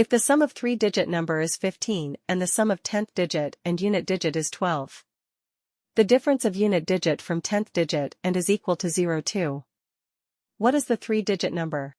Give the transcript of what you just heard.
If the sum of three-digit number is 15 and the sum of 10th digit and unit digit is 12. The difference of unit digit from 10th digit and is equal to 02. What is the three-digit number?